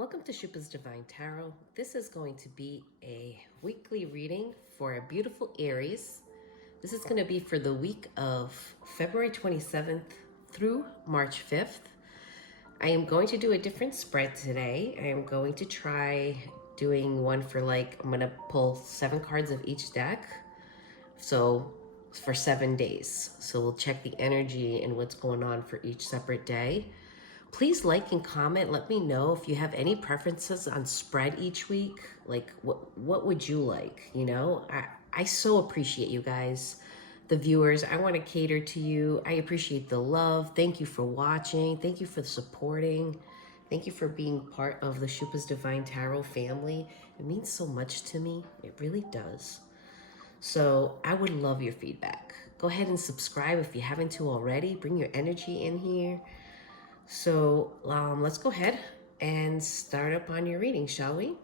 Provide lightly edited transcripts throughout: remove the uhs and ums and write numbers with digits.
Welcome to Xupa's Divine Tarot. This is going to be a weekly reading for a beautiful Aries. This is going to be for the week of February 27th through March 5th. I am going to do a different spread today. I am going to try doing one for I'm going to pull 7 cards of each deck. So for 7 days. So we'll check the energy and what's going on for each separate day. Please like and comment. Let me know if you have any preferences on spread each week. Like, what would you like? You know, I so appreciate you guys, the viewers. I want to cater to you. I appreciate the love. Thank you for watching. Thank you for supporting. Thank you for being part of the Xupa's Divine Tarot family. It means so much to me. It really does. So I would love your feedback. Go ahead and subscribe if you haven't to already. Bring your energy in here. So let's go ahead and start up on your reading, shall we?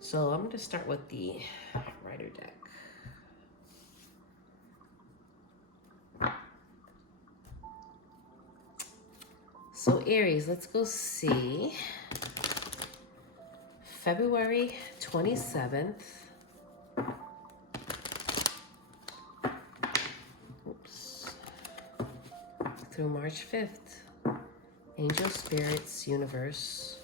So I'm going to start with the Rider deck. So Aries, let's go see February 27th. Through March 5th. Angel, spirits, universe.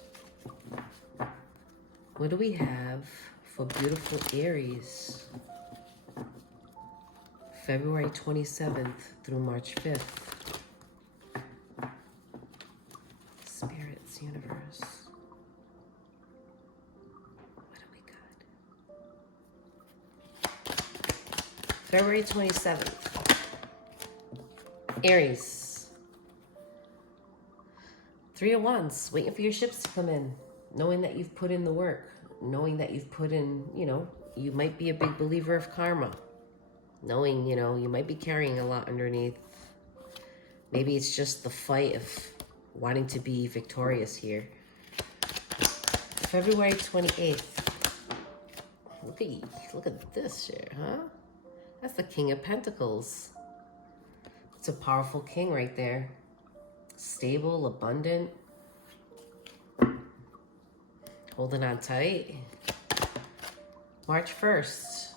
What do we have for beautiful Aries? February 27th through March 5th. Spirits, universe. What do we got? February 27th. Aries. 3 of Wands, waiting for your ships to come in, knowing that you've put in the work, knowing that you've put in, you might be a big believer of karma, knowing, you might be carrying a lot underneath. Maybe it's just the fight of wanting to be victorious here. February 28th. Look at this shit, huh? That's the King of Pentacles. It's a powerful king right there. Stable, abundant, holding on tight. March 1st.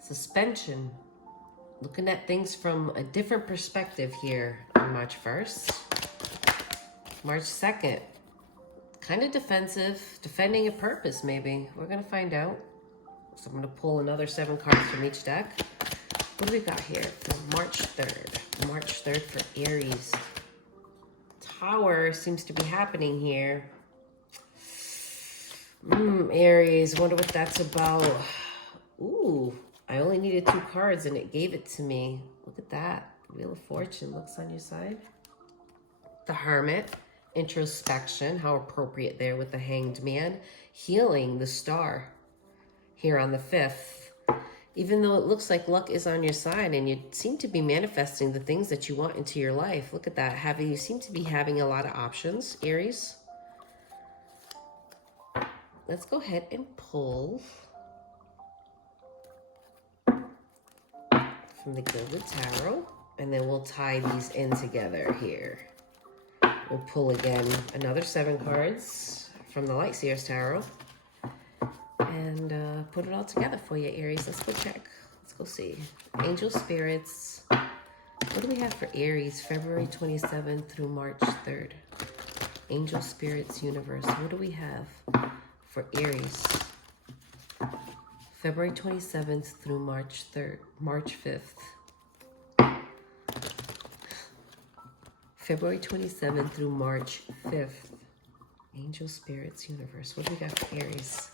Suspension. Looking at things from a different perspective here on March 1st. March 2nd. Kind of defensive, defending a purpose maybe. We're going to find out. So I'm going to pull another 7 cards from each deck. What do we got here for March 3rd? March 3rd for Aries. Tower seems to be happening here. Aries, wonder what that's about. Ooh, I only needed 2 cards and it gave it to me. Look at that. Wheel of Fortune looks on your side. The Hermit. Introspection. How appropriate there with the Hanged Man. Healing, the Star. Here on the 5th. Even though it looks like luck is on your side and you seem to be manifesting the things that you want into your life. Look at that. You seem to be having a lot of options, Aries. Let's go ahead and pull from the Gilded Tarot. And then we'll tie these in together here. We'll pull again another 7 cards from the Light Seers Tarot. And put it all together for you, Aries. Let's go check. Let's go see. Angel, spirits. What do we have for Aries? February 27th through March 3rd. Angel, spirits, universe. What do we have for Aries? February 27th through March 3rd. March 5th. February 27th through March 5th. Angel, spirits, universe. What do we got for Aries?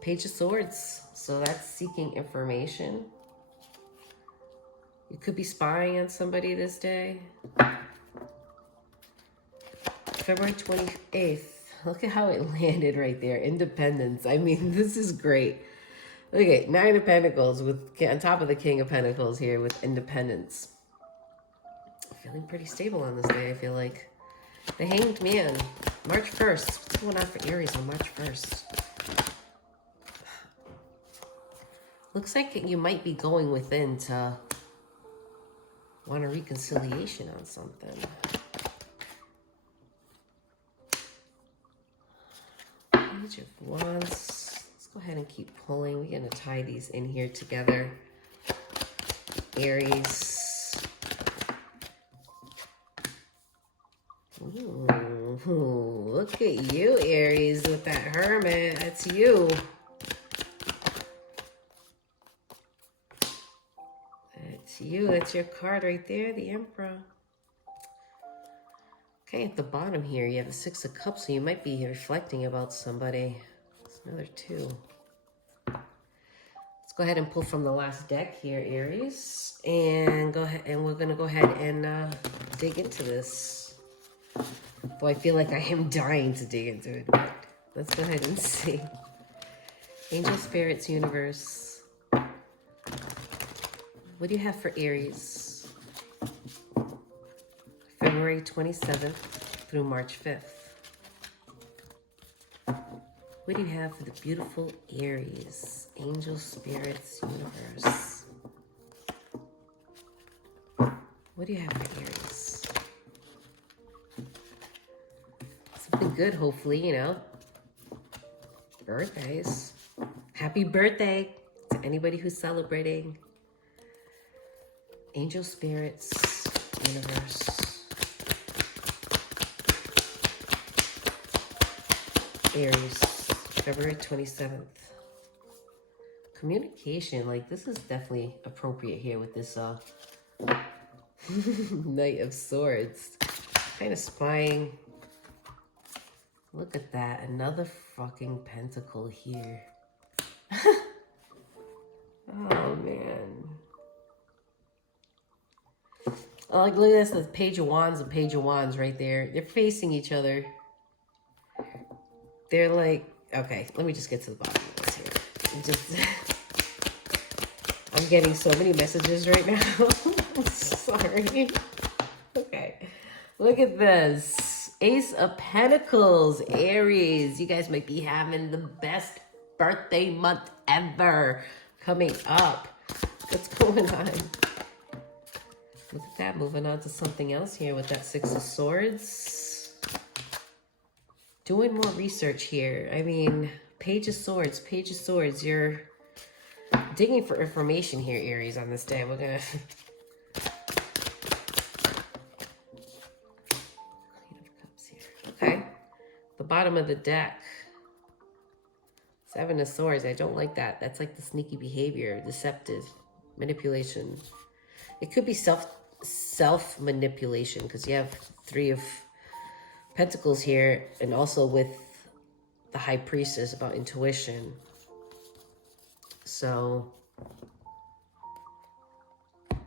Page of Swords. So that's seeking information. You could be spying on somebody this day. February 28th. Look at how it landed right there. Independence. I mean, this is great. Okay, 9 of Pentacles on top of the King of Pentacles here with independence. Feeling pretty stable on this day, I feel like. The Hanged Man. March 1st. What's going on for Aries on March 1st? Looks like you might be going within to want a reconciliation on something. Page of Wands. Let's go ahead and keep pulling. We're going to tie these in here together. Aries. Ooh, look at you, Aries, with that Hermit. That's you. That's you. That's your card right there, the Emperor. Okay, at the bottom here, you have the Six of Cups, so you might be reflecting about somebody. It's another 2. Let's go ahead and pull from the last deck here, Aries. And go ahead, and we're going to go ahead and dig into this. Though I feel like I am dying to dig into it. But let's go ahead and see. Angel, Spirits, Universe. What do you have for Aries? February 27th through March 5th. What do you have for the beautiful Aries? Angel, Spirits, Universe. What do you have for Aries? Something good, hopefully, you know. Birthdays. Happy birthday to anybody who's celebrating. Angel, Spirits, Universe. Aries, February 27th. Communication, like this is definitely appropriate here with this Knight of Swords. Kind of spying. Look at that, another fucking pentacle here. Oh man. Like, look at this, the Page of Wands and Page of Wands right there. They're facing each other. They're like, okay, let me just get to the bottom of this here. I'm getting so many messages right now. I'm sorry. Okay, look at this. Ace of Pentacles, Aries. You guys might be having the best birthday month ever coming up. What's going on? Look at that, moving on to something else here with that Six of Swords. Doing more research here. I mean, Page of Swords, Page of Swords. You're digging for information here, Aries, on this day. We're gonna... Queen of Cups here. Okay. The bottom of the deck. Seven of Swords. I don't like that. That's like the sneaky behavior, deceptive, manipulation. It could be self-manipulation because you have Three of Pentacles here, and also with the High Priestess about intuition. So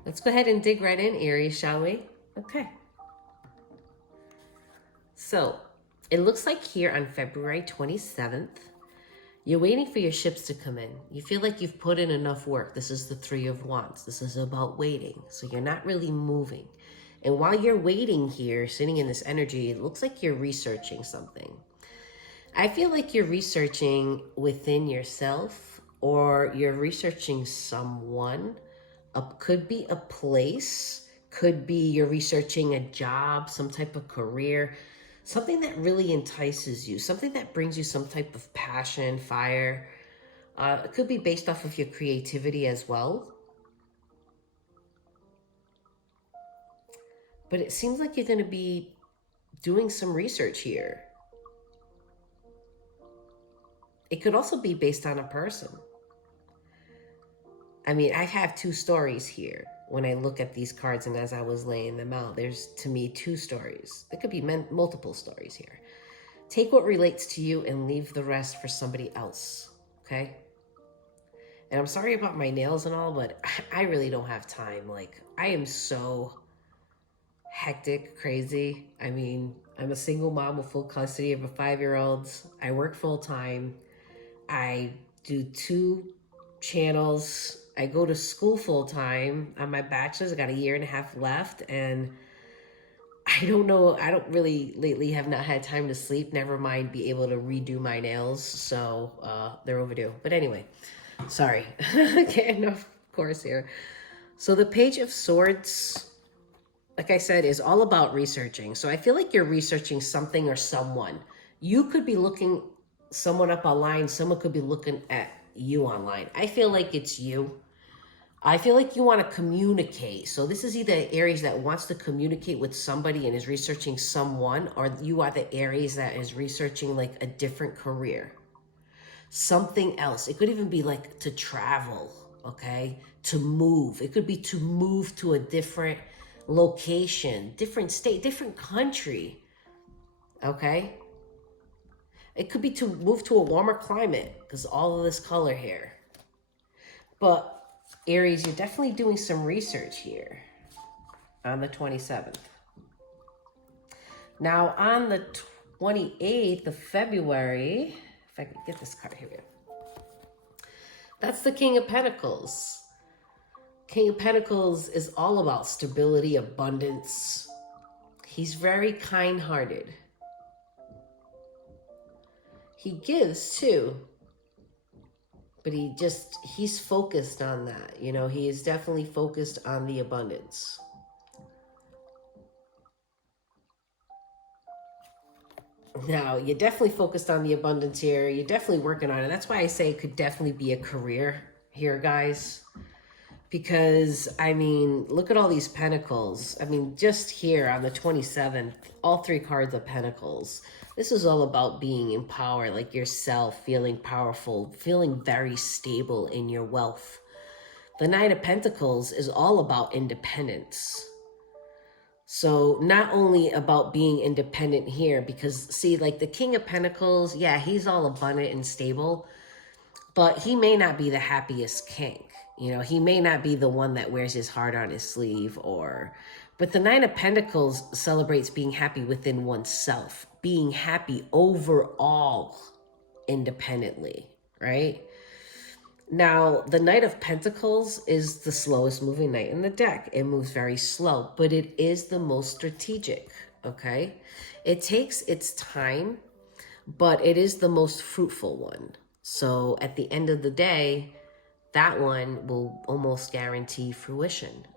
let's go ahead and dig right in, Aries, shall we? Okay. So it looks like here on February 27th, you're waiting for your ships to come in. You feel like you've put in enough work. This is the Three of Wands. This is about waiting. So you're not really moving. And while you're waiting here, sitting in this energy, it looks like you're researching something. I feel like you're researching within yourself, or you're researching someone. Could be a place. Could be you're researching a job, some type of career. Something that really entices you. Something that brings you some type of passion, fire. It could be based off of your creativity as well. But it seems like you're going to be doing some research here. It could also be based on a person. I mean, I have two stories here. When I look at these cards and as I was laying them out, there's, to me, two stories. There could be multiple stories here. Take what relates to you and leave the rest for somebody else, okay? And I'm sorry about my nails and all, but I really don't have time. Like, I am so hectic, crazy. I mean, I'm a single mom with full custody of a 5-year-old. I work full time. I do 2 channels. I go to school full time on my bachelor's. I got a 1.5 years left, and I don't know. I don't really lately have not had time to sleep. Never mind be able to redo my nails. So they're overdue. But anyway, sorry. Okay, enough course here. So the Page of Swords like I said, is all about researching. So I feel like you're researching something or someone. You could be looking someone up online. Someone could be looking at you online. I feel like it's you. I feel like you want to communicate. So this is either Aries that wants to communicate with somebody and is researching someone, or you are the Aries that is researching like a different career, something else. It could even be like to travel, okay? To move. It could be to move to a different location, different state, different country, okay? It could be to move to a warmer climate because all of this color here. But Aries, you're definitely doing some research here on the 27th. Now on the 28th of February, if I can get this card here, that's the King of Pentacles. King of Pentacles is all about stability, abundance. He's very kind-hearted. He gives too, but he's focused on that. You know, he is definitely focused on the abundance. Now, you're definitely focused on the abundance here. You're definitely working on it. That's why I say it could definitely be a career here, guys. Because, I mean, look at all these pentacles. I mean, just here on the 27th, all three cards of pentacles. This is all about being in power, like yourself, feeling powerful, feeling very stable in your wealth. The Knight of Pentacles is all about independence. So not only about being independent here, because see, like the King of Pentacles, yeah, he's all abundant and stable, but he may not be the happiest king. You know, he may not be the one that wears his heart on his sleeve but the Nine of Pentacles celebrates being happy within oneself, being happy overall independently, right? Now, the Knight of Pentacles is the slowest moving knight in the deck. It moves very slow, but it is the most strategic, okay? It takes its time, but it is the most fruitful one. So at the end of the day, that one will almost guarantee fruition.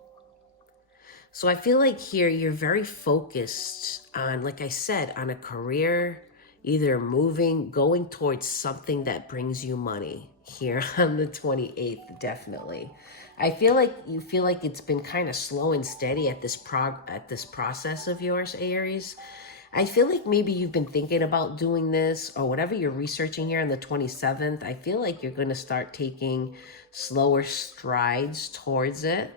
So I feel like here you're very focused on, like I said, on a career, either moving, going towards something that brings you money here on the 28th, definitely. I feel like you feel like it's been kind of slow and steady at this process of yours, Aries. I feel like maybe you've been thinking about doing this or whatever you're researching here on the 27th. I feel like you're going to start taking slower strides towards it.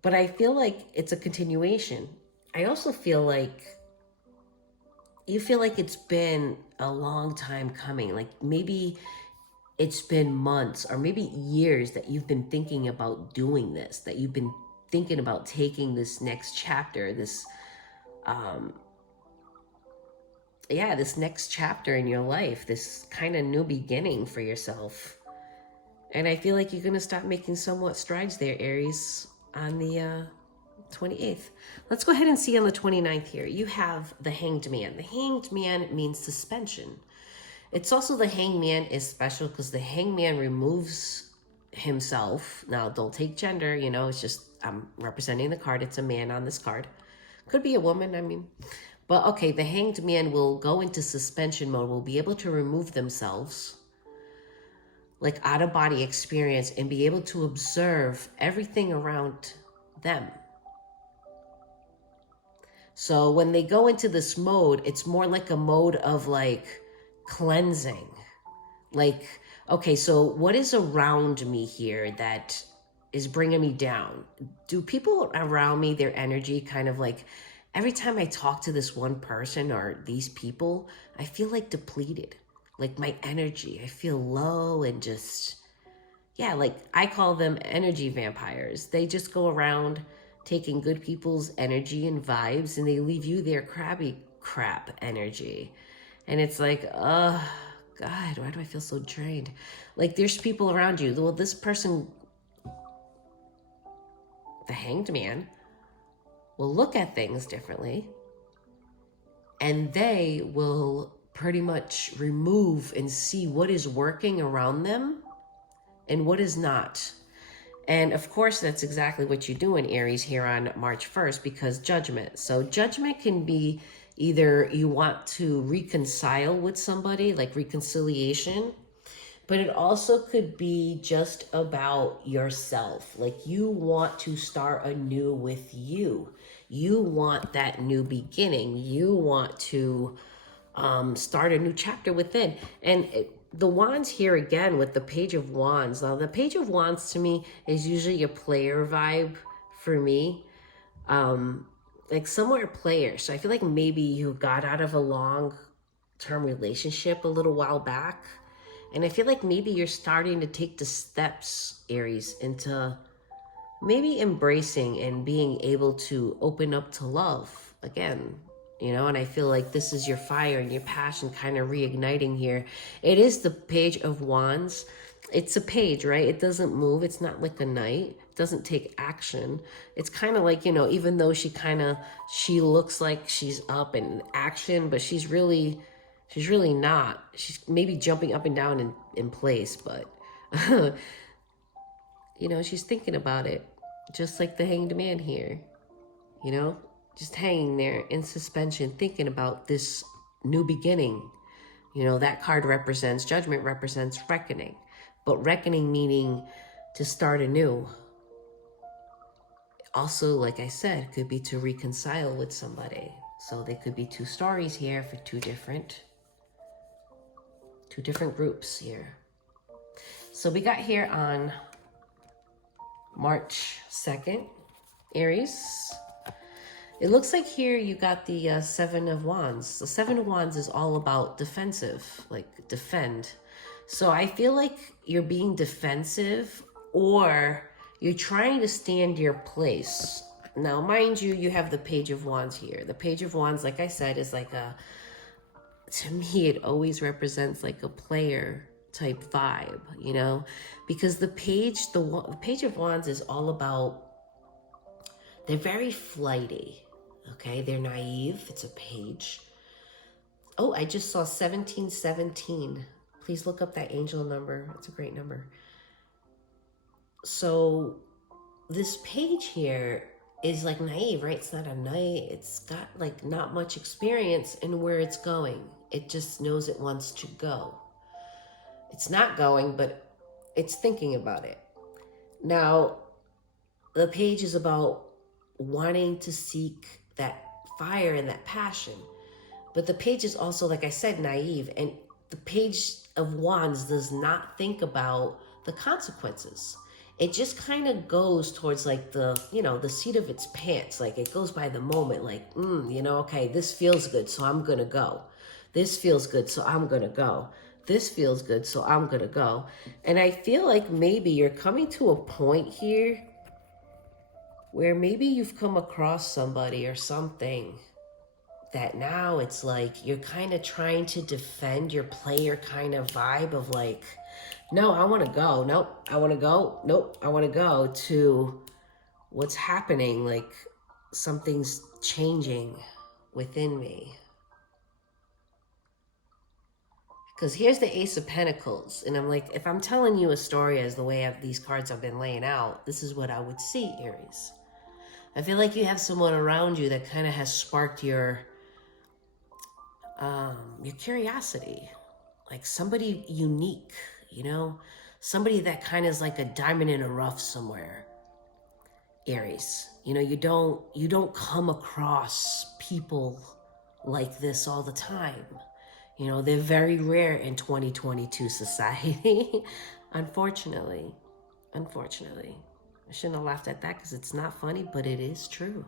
But I feel like it's a continuation. I also feel like you feel like it's been a long time coming. Like maybe it's been months or maybe years that you've been thinking about doing this, that you've been thinking about taking this next chapter, this next chapter in your life, this kind of new beginning for yourself. And I feel like you're going to start making somewhat strides there, Aries, on the 28th. Let's go ahead and see on the 29th here. You have the Hanged Man. The Hanged Man means suspension. It's also the Hanged Man is special because the Hanged Man removes himself. Now, don't take gender, you know, it's just I'm representing the card. It's a man on this card. Could be a woman, I mean. But okay, the Hanged Man will go into suspension mode, will be able to remove themselves, like out-of-body experience, and be able to observe everything around them. So when they go into this mode, it's more like a mode of like cleansing. Like, okay, so what is around me here that is bringing me down? Do people around me, their energy kind of like, every time I talk to this one person or these people, I feel like depleted. Like my energy, I feel low and just, yeah, like I call them energy vampires. They just go around taking good people's energy and vibes and they leave you their crabby crap energy. And it's like, oh, God, why do I feel so drained? Like there's people around you. Well, this person, the Hanged Man, will look at things differently and they will pretty much remove and see what is working around them and what is not. And of course, that's exactly what you do in Aries here on March 1st, because judgment. So judgment can be either you want to reconcile with somebody, like reconciliation, but it also could be just about yourself. Like you want to start anew with you. You want that new beginning. You want to start a new chapter within. And the wands here again with the Page of Wands. Now, the Page of Wands to me is usually a player vibe for me. Like somewhere player. So I feel like maybe you got out of a long-term relationship a little while back. And I feel like maybe you're starting to take the steps, Aries, into maybe embracing and being able to open up to love again. You know, and I feel like this is your fire and your passion kind of reigniting here. It is the Page of Wands. It's a page, right? It doesn't move. It's not like a knight. It doesn't take action. It's kind of like, you know, even though she looks like she's up in action, but she's really not. She's maybe jumping up and down in place, but, you know, she's thinking about it. Just like the Hanged Man here, you know? Just hanging there in suspension, thinking about this new beginning. You know, that card represents, judgment represents reckoning. But reckoning meaning to start anew. Also, like I said, could be to reconcile with somebody. So there could be two stories here for two different groups here. So we got here on March 2nd, Aries. It looks like here you got the Seven of Wands. The Seven of Wands is all about defensive, like defend. So I feel like you're being defensive or you're trying to stand your place. Now, mind you, you have the Page of Wands here. The Page of Wands, like I said, is like to me, it always represents like a player type vibe, you know? Because the Page of Wands is all about, they're very flighty. Okay, they're naive. It's a page. Oh, I just saw 1717. Please look up that angel number. It's a great number. So this page here is like naive, right? It's not a knight. It's got like not much experience in where it's going. It just knows it wants to go. It's not going, but it's thinking about it. Now, the page is about wanting to seek that fire and that passion. But the page is also, like I said, naive. And the Page of Wands does not think about the consequences. It just kind of goes towards like the, you know, the seat of its pants. Like it goes by the moment, like, you know, okay, this feels good, so I'm going to go. This feels good, so I'm going to go. This feels good, so I'm going to go. And I feel like maybe you're coming to a point here where maybe you've come across somebody or something that now it's like you're kind of trying to defend your player kind of vibe of like, no, I want to go. Nope, I want to go. Nope, I want to go, to what's happening. Like something's changing within me. Because here's the Ace of Pentacles. And I'm like, if I'm telling you a story as the way these cards have been laying out, this is what I would see, Aries. I feel like you have someone around you that kind of has sparked your curiosity. Like somebody unique, you know? Somebody that kind of is like a diamond in a rough somewhere, Aries. You know, you don't come across people like this all the time. You know, they're very rare in 2022 society, unfortunately. I shouldn't have laughed at that because it's not funny, but it is true.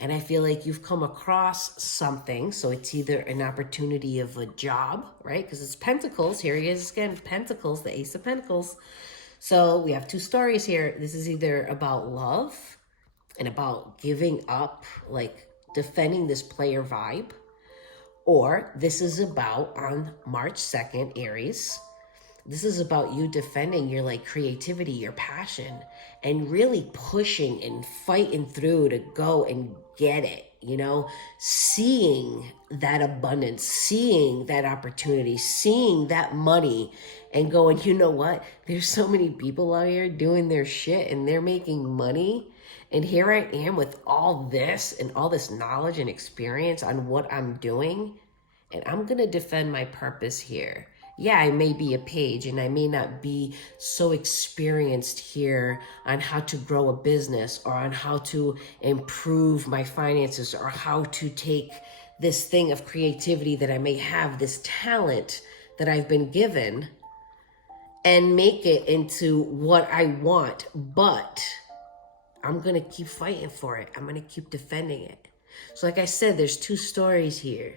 And I feel like you've come across something. So it's either an opportunity of a job, right? Because it's Pentacles. Here he is again, Pentacles, the Ace of Pentacles. So we have two stories here. This is either about love and about giving up, like defending this player vibe. Or this is about, on March 2nd, Aries, this is about you defending your like creativity, your passion, and really pushing and fighting through to go and get it. you know, seeing that abundance, seeing that opportunity, seeing that money, and going, you know what? There's so many people out here doing their shit and they're making money. And here I am with all this and all this knowledge and experience on what I'm doing. And I'm going to defend my purpose here. Yeah, I may be a page and I may not be so experienced here on how to grow a business or on how to improve my finances or how to take this thing of creativity that I may have, this talent that I've been given, and make it into what I want. But I'm going to keep fighting for it. I'm going to keep defending it. So like I said, there's two stories here.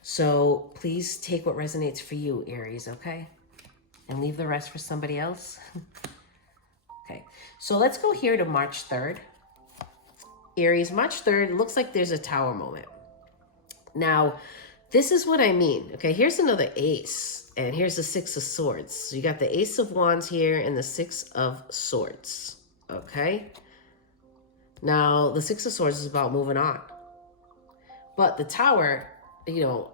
So please take what resonates for you, Aries, okay? And leave the rest for somebody else. Okay, so let's go here to March 3rd. Aries, March 3rd, looks like there's a tower moment. Now, this is what I mean. Okay, here's another ace, and here's the 6 of swords. So you got the Ace of Wands here and the 6 of swords, okay? Now, the 6 of swords is about moving on. But the tower, you know,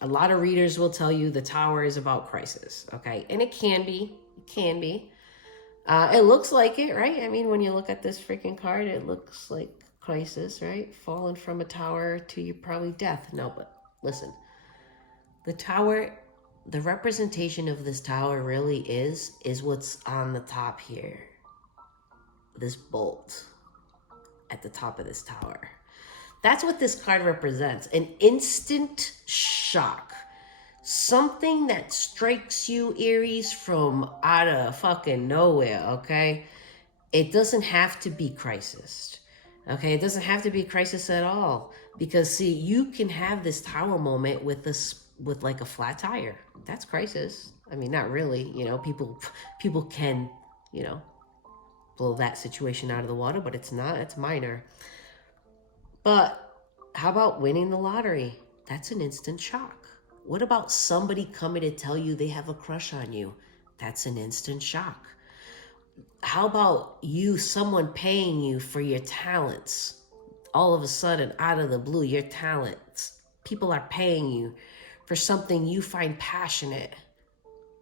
a lot of readers will tell you the tower is about crisis, okay? And it can be. It looks like it, right? I mean, when you look at this freaking card, it looks like crisis, right? Falling from a tower to your probably death. No, but listen. The tower, the representation of this tower really is what's on the top here. This bolt at the top of this tower. That's what this card represents. An instant shock. Something that strikes you, Aries, from out of fucking nowhere, okay? It doesn't have to be crisis. Okay, it doesn't have to be crisis at all. Because see, you can have this tower moment with like a flat tire. That's crisis. I mean, not really, you know, people can, you know, blow that situation out of the water, but it's not, it's minor. But how about winning the lottery? That's an instant shock. What about somebody coming to tell you they have a crush on you? That's an instant shock. How about someone paying you for your talents? All of a sudden, out of the blue, your talents, people are paying you for something you find passionate.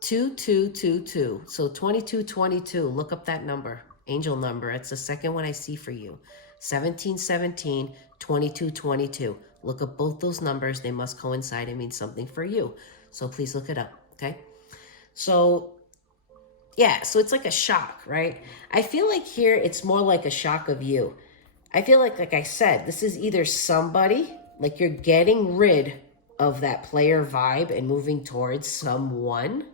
2222. So 2222, look up that number, angel number. It's the second one I see for you. 1717, 2222. Look up both those numbers. They must coincide. It means something for you. So please look it up, okay? So, yeah, so it's like a shock, right? I feel like here it's more like a shock of you. I feel like I said, this is either somebody, like you're getting rid of that player vibe and moving towards someone,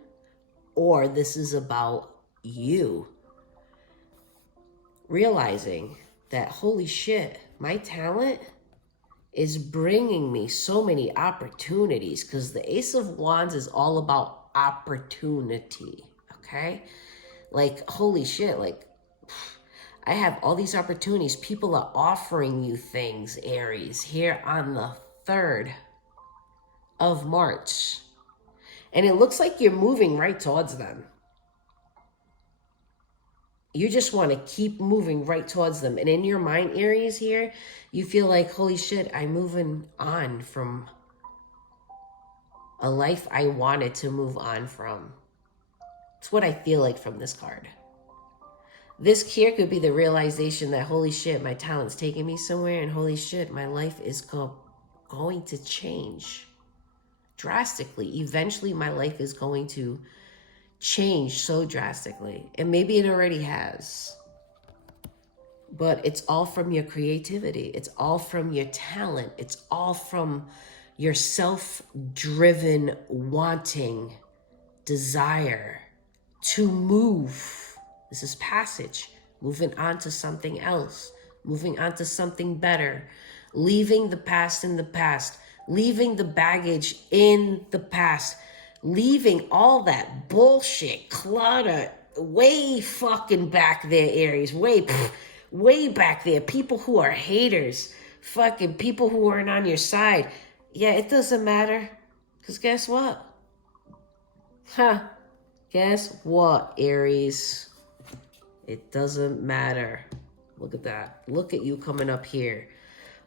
or this is about you realizing that, holy shit, my talent is bringing me so many opportunities, because the Ace of Wands is all about opportunity, okay? Like, holy shit, like, I have all these opportunities. People are offering you things, Aries, here on the 3rd of March. And it looks like you're moving right towards them. You just want to keep moving right towards them. And in your mind, Aries, here, you feel like, holy shit, I'm moving on from a life I wanted to move on from. It's what I feel like from this card. This here could be the realization that, holy shit, my talent's taking me somewhere, and holy shit, my life is going to change drastically. Eventually, my life is going to change so drastically, and maybe it already has. But it's all from your creativity. It's all from your talent. It's all from your self-driven wanting, desire to move. This is passage, moving on to something else, moving on to something better, leaving the past in the past, leaving the baggage in the past, leaving all that bullshit, clutter, way fucking back there, Aries, way back there. People who are haters, fucking people who aren't on your side. Yeah, it doesn't matter, because guess what? Guess what, Aries? It doesn't matter. Look at that. Look at you coming up here.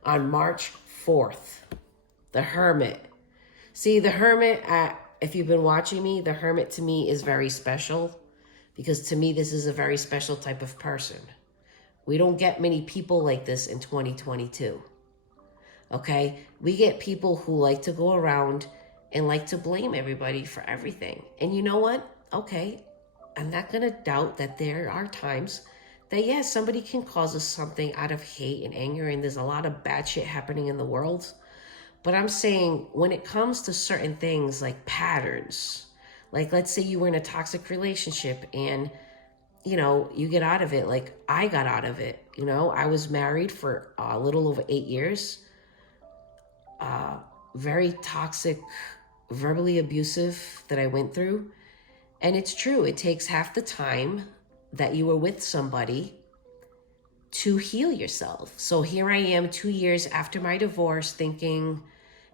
on March 4th. The Hermit. See, the Hermit, if you've been watching me, the Hermit to me is very special because to me, this is a very special type of person. We don't get many people like this in 2022. Okay? We get people who like to go around and like to blame everybody for everything. And you know what? Okay, I'm not going to doubt that there are times that, yes, somebody can cause us something out of hate and anger, and there's a lot of bad shit happening in the world. But I'm saying when it comes to certain things like patterns, like let's say you were in a toxic relationship and, you know, you get out of it. Like I got out of it. You know, I was married for a little over 8 years. Very toxic, verbally abusive that I went through. And it's true. It takes half the time that you were with somebody to heal yourself. So here I am 2 years after my divorce thinking,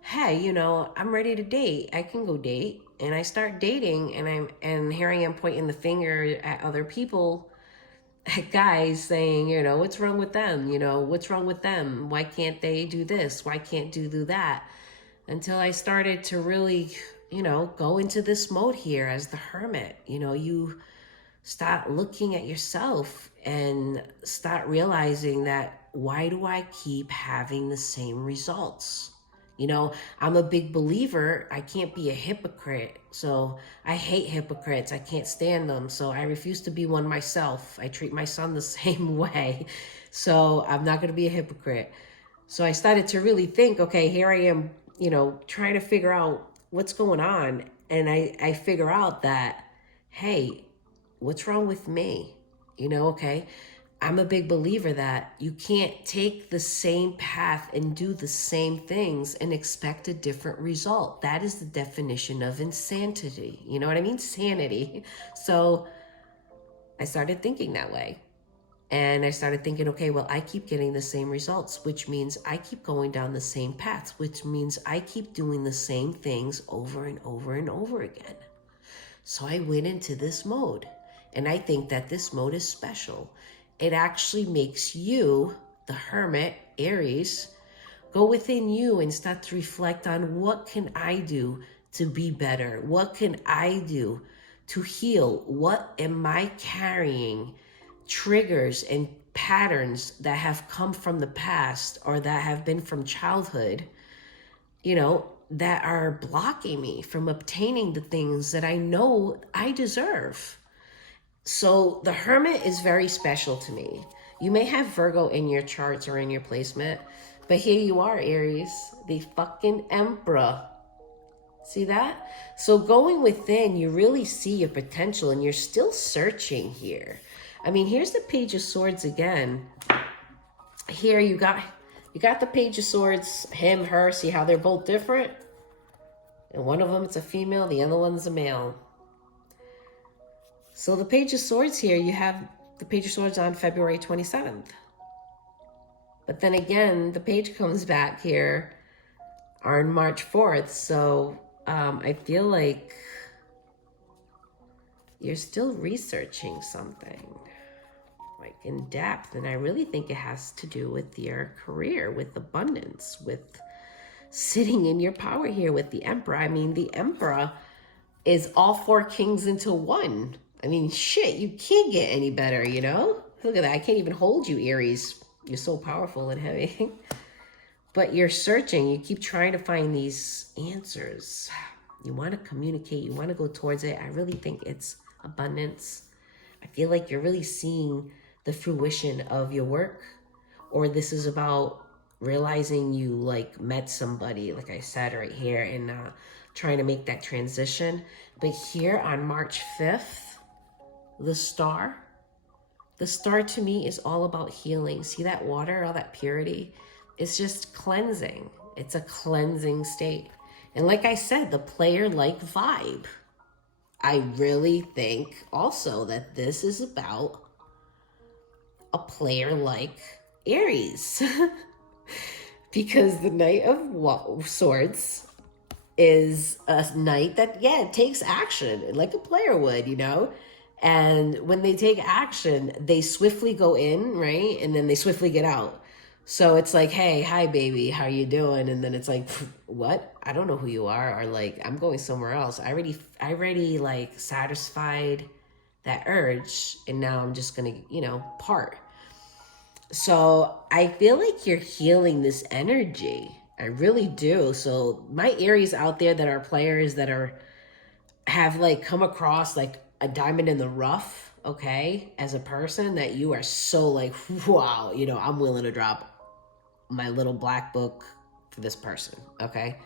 hey, you know, I'm ready to date. I can go date. And I start dating and here I am pointing the finger at other people, at guys saying, you know, what's wrong with them? You know, what's wrong with them? Why can't they do this? Why can't they do that? Until I started to really, you know, go into this mode here as the Hermit. You know, you start looking at yourself and start realizing that why do I keep having the same results? You know, I'm a big believer. I can't be a hypocrite. So I hate hypocrites. I can't stand them. So I refuse to be one myself. I treat my son the same way. So I'm not going to be a hypocrite. So I started to really think, okay, here I am, you know, trying to figure out what's going on. And I figure out that, hey, what's wrong with me? You know, okay, I'm a big believer that you can't take the same path and do the same things and expect a different result. That is the definition of insanity. You know what I mean? Sanity. So I started thinking that way. And I started thinking, okay, well, I keep getting the same results, which means I keep going down the same paths, which means I keep doing the same things over and over and over again. So I went into this mode. And I think that this mode is special. It actually makes you, the Hermit, Aries, go within you and start to reflect on what can I do to be better? What can I do to heal? What am I carrying? Triggers and patterns that have come from the past or that have been from childhood, you know, that are blocking me from obtaining the things that I know I deserve. So the Hermit is very special to me. You may have Virgo in your charts or in your placement, but here you are, Aries, the fucking Emperor. See that? So going within, you really see your potential and you're still searching here. I mean, here's the Page of Swords again. Here you got the Page of Swords, him, her. See how they're both different? And one of them is a female, the other one's a male. So the Page of Swords here, you have the Page of Swords on February 27th. But then again, the page comes back here on March 4th. So I feel like you're still researching something like in depth. And I really think it has to do with your career, with abundance, with sitting in your power here with the Emperor. I mean, the Emperor is all four kings into one. I mean, shit, you can't get any better, you know? Look at that. I can't even hold you, Aries. You're so powerful and heavy. But you're searching. You keep trying to find these answers. You want to communicate. You want to go towards it. I really think it's abundance. I feel like you're really seeing the fruition of your work. Or this is about realizing you like met somebody, like I said right here, and trying to make that transition. But here on March 5th, the star to me is all about healing. See that water, all that purity? It's just cleansing. It's a cleansing state. And like I said, the player-like vibe. I really think also that this is about a player-like Aries. Because the Knight of Swords is a knight that, yeah, it takes action like a player would, you know? And when they take action, they swiftly go in, right? And then they swiftly get out. So it's like, hey, hi, baby, how you doing? And then it's like, what? I don't know who you are. Or like, I'm going somewhere else. I already like satisfied that urge. And now I'm just going to, part. So I feel like you're healing this energy. I really do. So my Aries out there that are players that have like come across like a diamond in the rough, okay, as a person that you are so like, wow, I'm willing to drop my little black book for this person, okay?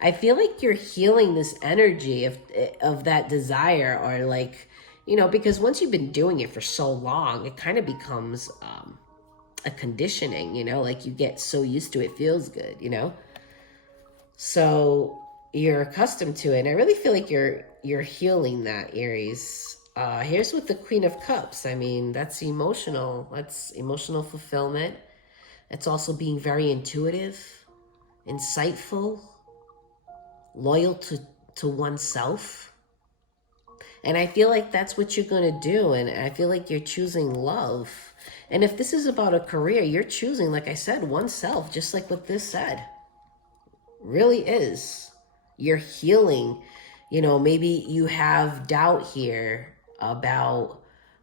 I feel like you're healing this energy of that desire, or like, because once you've been doing it for so long, it kind of becomes a conditioning, like you get so used to it, feels good. So you're accustomed to it. And I really feel like you're healing that, Aries. Here's with the Queen of Cups. I mean, that's emotional. That's emotional fulfillment. It's also being very intuitive, insightful, loyal to oneself. And I feel like that's what you're going to do. And I feel like you're choosing love. And if this is about a career, you're choosing, like I said, oneself, just like what this said. Really is. You're healing. Maybe you have doubt here about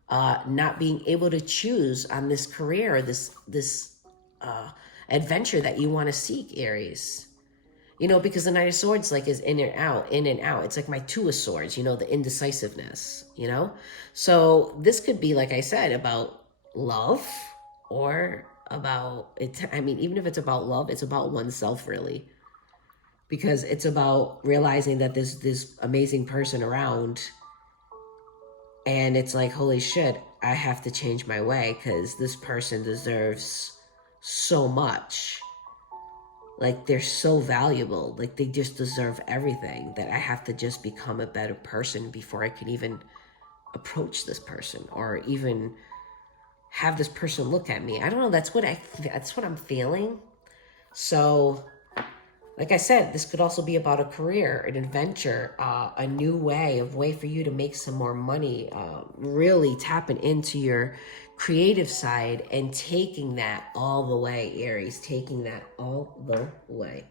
not being able to choose on this career, or this adventure that you want to seek, Aries. Because the Knight of Swords like is in and out, in and out. It's like my Two of Swords, the indecisiveness. So this could be, like I said, about love, or about it. I mean, even if it's about love, it's about oneself, really, because it's about realizing that there's this amazing person around, and it's like, holy shit, I have to change my way because this person deserves so much. Like, they're so valuable. Like, they just deserve everything, that I have to just become a better person before I can even approach this person, or even have this person look at me. I don't know. That's what I'm feeling. So, like I said, this could also be about a career, an adventure, a new way for you to make some more money, really tapping into your creative side and taking that all the way, Aries, taking that all the way.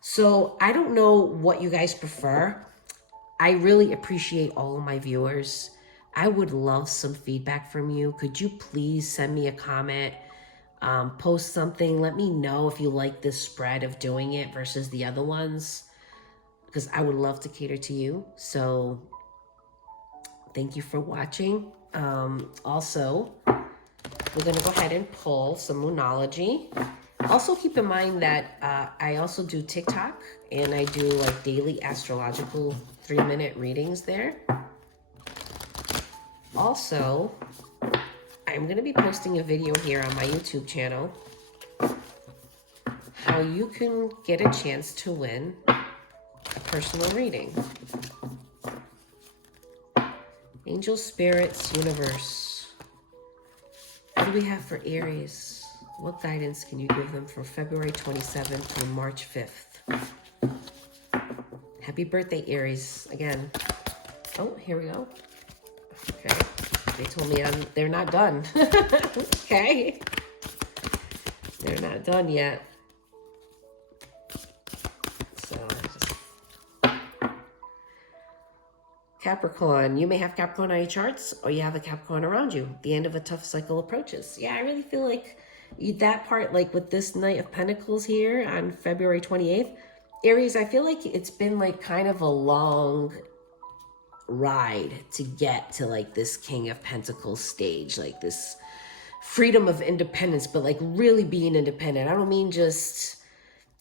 So I don't know what you guys prefer. I really appreciate all of my viewers. I would love some feedback from you. Could you please send me a comment? Post something. Let me know if you like this spread of doing it versus the other ones, because I would love to cater to you. So thank you for watching. Also, we're going to go ahead and pull some Moonology. Also keep in mind that I also do TikTok, and I do like daily astrological 3-minute readings there. Also, I'm going to be posting a video here on my YouTube channel, how you can get a chance to win a personal reading. Angel, spirits, universe. What do we have for Aries? What guidance can you give them for February 27th through March 5th? Happy birthday, Aries, again. Oh, here we go. Okay. They told me they're not done. Okay. They're not done yet. So, Capricorn. You may have Capricorn on your charts, or you have a Capricorn around you. The end of a tough cycle approaches. Yeah, I really feel like that part, like with this Knight of Pentacles here on February 28th, Aries, I feel like it's been like kind of a long ride to get to like this King of Pentacles stage, like this freedom of independence, but like really being independent. I don't mean just,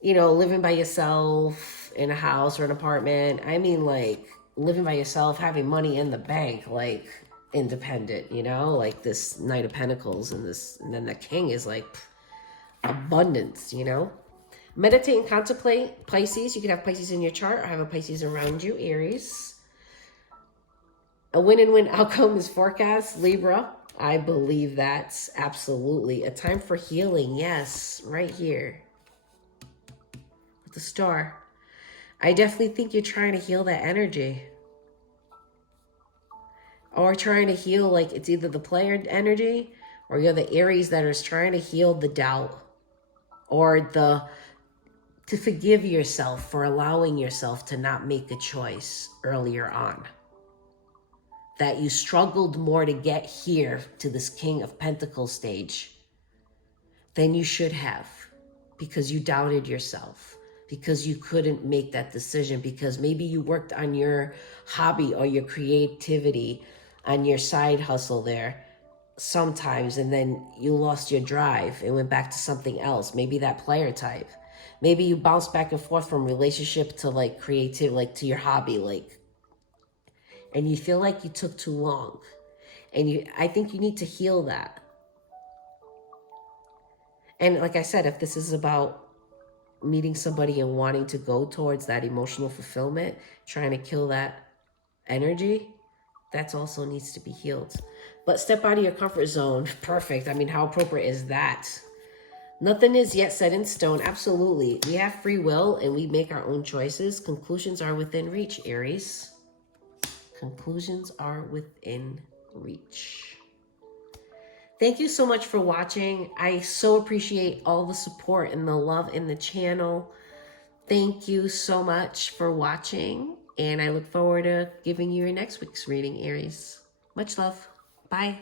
living by yourself in a house or an apartment. I mean like living by yourself, having money in the bank, like independent, like this Knight of Pentacles, and then the King is like abundance, Meditate and contemplate, Pisces. You can have Pisces in your chart or have a Pisces around you, Aries. A win-and-win outcome is forecast, Libra. I believe that's absolutely a time for healing. Yes, right here with the star. I definitely think you're trying to heal that energy, or trying to heal, like it's either the player energy or you're the Aries that is trying to heal the doubt. or to forgive yourself for allowing yourself to not make a choice earlier on. That you struggled more to get here to this King of Pentacles stage than you should have, because you doubted yourself, because you couldn't make that decision, because maybe you worked on your hobby or your creativity, on your side hustle there sometimes, and then you lost your drive and went back to something else, maybe that player type. Maybe you bounced back and forth from relationship to like creative, like to your hobby, like, and you feel like you took too long. And I think you need to heal that. And like I said, if this is about meeting somebody and wanting to go towards that emotional fulfillment, trying to kill that energy, that also needs to be healed. But step out of your comfort zone. Perfect. I mean, how appropriate is that? Nothing is yet set in stone. Absolutely. We have free will and we make our own choices. Conclusions are within reach, Aries. Conclusions are within reach. Thank you so much for watching. I so appreciate all the support and the love in the channel. Thank you so much for watching, and I look forward to giving you your next week's reading, Aries. Much love. Bye.